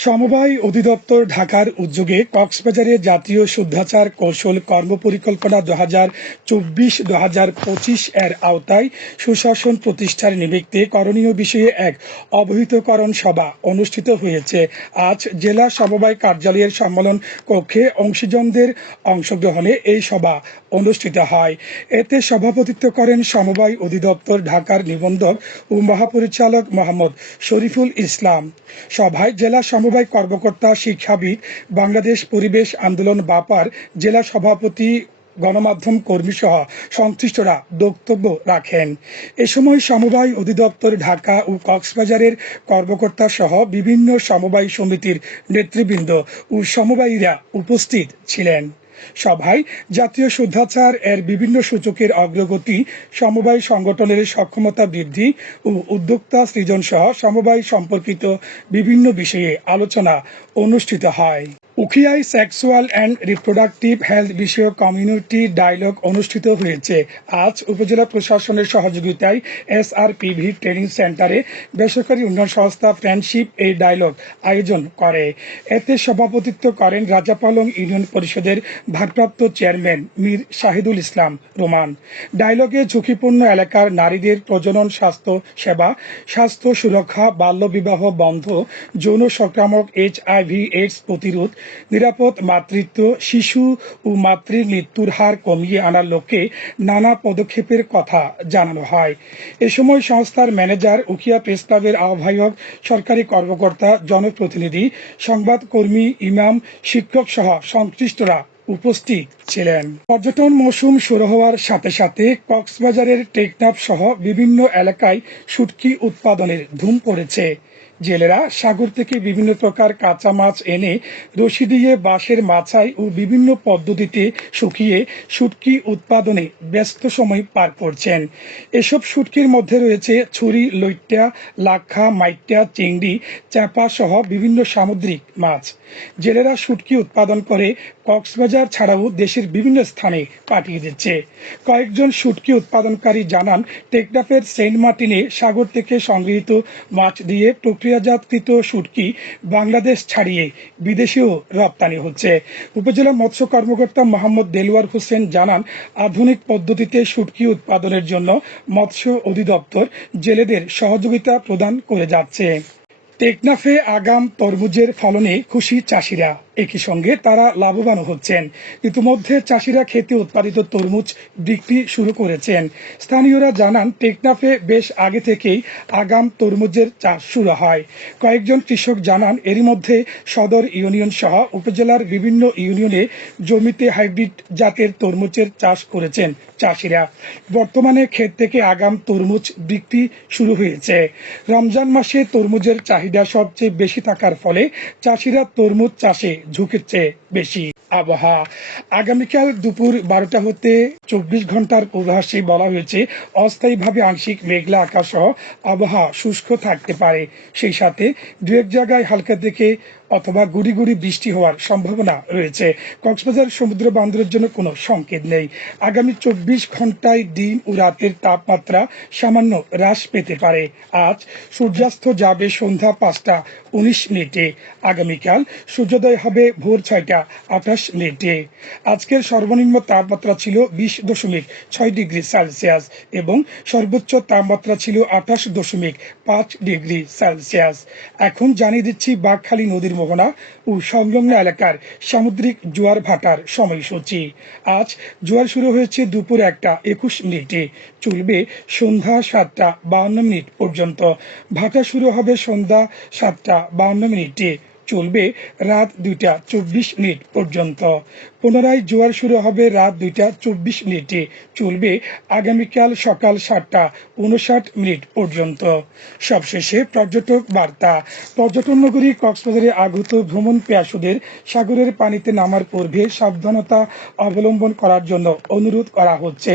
সমবায় অধিদপ্তর ঢাকার উদ্যোগে কক্সবাজারে জাতীয় শুদ্ধাচার কৌশল কর্মপরিকল্পনা দু হাজার চব্বিশ দু হাজার পঁচিশ এর আওতায় সুশাসন প্রতিষ্ঠার নিমিত্তে করণীয় বিষয়ে এক অবহিতকরণ সভা অনুষ্ঠিত হয়েছে। আজ জেলা সমবায় কার্যালয়ের সম্মেলন কক্ষে অংশীজনদের অংশগ্রহণে এই সভা অনুষ্ঠিত হয়। এতে সভাপতিত্ব করেন সমবায় অধিদপ্তর ঢাকার নিবন্ধক ও মহাপরিচালক মোহাম্মদ শরীফুল ইসলাম। সভায় জেলা সমবায় কর্মকর্তা শিক্ষাবিদ বাংলাদেশ পরিবেশ আন্দোলন বাপার জেলা সভাপতি, গণমাধ্যম কর্মী সহ সংশ্লিষ্টরা বক্তব্য রাখেন। এ সময় সমবায় অধিদপ্তর ঢাকা ও কক্সবাজারের কর্মকর্তা সহ বিভিন্ন সমবায় সমিতির নেতৃবৃন্দ ও সমবায়ীরা উপস্থিত ছিলেন। সভায় জাতীয় শুদ্ধাচার এর বিভিন্ন সূচকের অগ্রগতি, সমবায় সংগঠনের সক্ষমতা বৃদ্ধি ও উদ্যোক্তা সৃজন সহ সমবায় সম্পর্কিত বিভিন্ন বিষয়ে আলোচনা অনুষ্ঠিত হয়। উখিয়ায় সেক্সুয়াল অ্যান্ড রিপ্রোডাক্টিভ হেলথ বিষয়ক কমিউনিটি ডায়লগ অনুষ্ঠিত হয়েছে। আজ উপজেলা প্রশাসনের সহযোগিতায় এসআরপিভি ট্রেনিং সেন্টারে বেসরকারি উন্নয়ন সংস্থা ফ্রেন্ডশিপ এই ডায়লগ আয়োজন করে। এতে সভাপতিত্ব করেন রাজাপালং ইউনিয়ন পরিষদের ভারপ্রাপ্ত চেয়ারম্যান মীর শাহিদুল ইসলাম রোমান। ডায়লগে ঝুঁকিপূর্ণ এলাকার নারীদের প্রজনন, স্বাস্থ্য সেবা, স্বাস্থ্য সুরক্ষা, বাল্যবিবাহ বন্ধ, যৌন সংক্রামক এইচআইভি এইডস প্রতিরোধ নিরাপদ মাতৃত্ব, শিশু ও মাতৃ মৃত্যুর হার কমিয়ে আনার লক্ষ্যে নানা পদক্ষেপের কথা জানানো হয়। এ সময় সংস্থার ম্যানেজার উকিয়া প্রেস ক্লাবের আহ্বায়ক সরকারি কর্মকর্তা, জনপ্রতিনিধি, সংবাদকর্মী, ইমাম, শিক্ষক সহ সংশ্লিষ্টরা উপস্থিত ছিলেন। পর্যটন মৌসুম শুরু হওয়ার সাথে সাথে কক্সবাজারের টেকনাফ সহ বিভিন্ন এলাকায় শুটকি উৎপাদনের ধুম পড়েছে। জেলেরা সাগর থেকে বিভিন্ন প্রকার কাঁচা মাছ এনে রশি দিয়ে বাঁশের মাছাই ও বিভিন্ন পদ্ধতিতে শুকিয়ে শুটকি উৎপাদনে ব্যস্ত সময় পার করছেন। এসব শুটকির মধ্যে রয়েছে ছুরি, লইট্টা, লাক্ষা, মাইট্টা, চিংড়ি চাপা সহ বিভিন্ন সামুদ্রিক মাছ। জেলেরা শুটকি উৎপাদন করে কক্সবাজার ছাড়াও দেশের বিভিন্ন স্থানে পাঠিয়ে দিচ্ছে। কয়েকজন শুটকি উৎপাদনকারী জানান, টেকনাফের সেন্ট মার্টিনে সাগর থেকে সংগৃহীত মাছ দিয়ে প্রক্রিয়াজাতকৃত শুটকি বাংলাদেশ ছাড়িয়ে বিদেশেও রপ্তানি হচ্ছে। উপজেলা মৎস্য কর্মকর্তা মোহাম্মদ দেলওয়ার হোসেন জানান, আধুনিক পদ্ধতিতে শুটকি উৎপাদনের জন্য মৎস্য অধিদপ্তর জেলেদের সহযোগিতা প্রদান করে যাচ্ছে। টেকনাফে আগাম তরমুজের ফলনে খুশি চাষিরা। একই সঙ্গে তারা লাভবান হচ্ছেন। ইতিমধ্যে চাষিরা খেতে উৎপাদিত তরমুজ বিক্রি শুরু করেছেন। স্থানীয়রা জানান, টেকনাফে বেশ আগে থেকেই আগাম তরমুজের চাষ শুরু হয়। কয়েকজন কৃষক জানান, এরই মধ্যে সদর ইউনিয়ন সহ উপজেলার বিভিন্ন ইউনিয়নে জমিতে হাইব্রিড জাতের তরমুজের চাষ করেছেন চাষিরা। বর্তমানে ক্ষেত থেকে আগাম তরমুজ বিক্রি শুরু হয়েছে। রমজান মাসে তরমুজের চাহিদা সবচেয়ে বেশি থাকার ফলে চাষিরা তরমুজ চাষে ঝুঁকেছে বেশি আবহাওয়া। আগামীকাল দুপুর বারোটা হতে চব্বিশ ঘণ্টার পূর্বাভাসে বলা হয়েছে, অস্থায়ীভাবে আংশিক মেঘলা আকাশ সহ আবহাওয়া শুষ্ক থাকতে পারে। সেই সাথে দু এক জায়গায় হালকা থেকে অথবা গুড়ি গুড়ি বৃষ্টি হওয়ার সম্ভাবনা রয়েছে। কক্সবাজার সমুদ্র বন্দরের জন্য কোনো সংকেত নেই। আগামী চব্বিশ ঘন্টায় দিন ও রাতের তাপমাত্রা সামান্য হ্রাস পেতে পারে। আজ সূর্যাস্ত যাবে সন্ধ্যা পাঁচটা উনিশ মিনিটে। আগামীকাল সূর্যোদয় হবে ভোর ছয়টা আঠাশ মিনিটে। আজকের সর্বনিম্ন তাপমাত্রা ছিল বিশ দশমিক ছয় ডিগ্রি সেলসিয়াস এবং সর্বোচ্চ তাপমাত্রা ছিল আঠাশ দশমিক পাঁচ ডিগ্রি সেলসিয়াস। এখন জানিয়ে দিচ্ছি বাঘখালী নদীর মোহনা ও সংলগ্ন এলাকার সামুদ্রিক জোয়ার ভাটার সময়সূচি আজ জোয়ার শুরু হয়েছে দুপুর একটা একুশ মিনিটে। চলবে সন্ধ্যা সাতটা বাহান্ন মিনিট পর্যন্ত। ভাটা শুরু হবে সন্ধ্যা সাতটা বাহান্ন মিনিটে। চলবে রাত দুইটা চব্বিশ মিনিট পর্যন্ত। পুনরায় জোয়ার শুরু হবে রাত দুইটা চব্বিশ মিনিটে। চলবে আগামীকাল সকাল সাতটা উনষাট মিনিট পর্যন্ত। সবশেষে পর্যটক বার্তা। পর্যটন নগরী কক্সবাজারে আগত ভ্রমণ পেয়াসুদের সাগরের পানিতে নামার পূর্বে সাবধানতা অবলম্বন করার জন্য অনুরোধ করা হচ্ছে।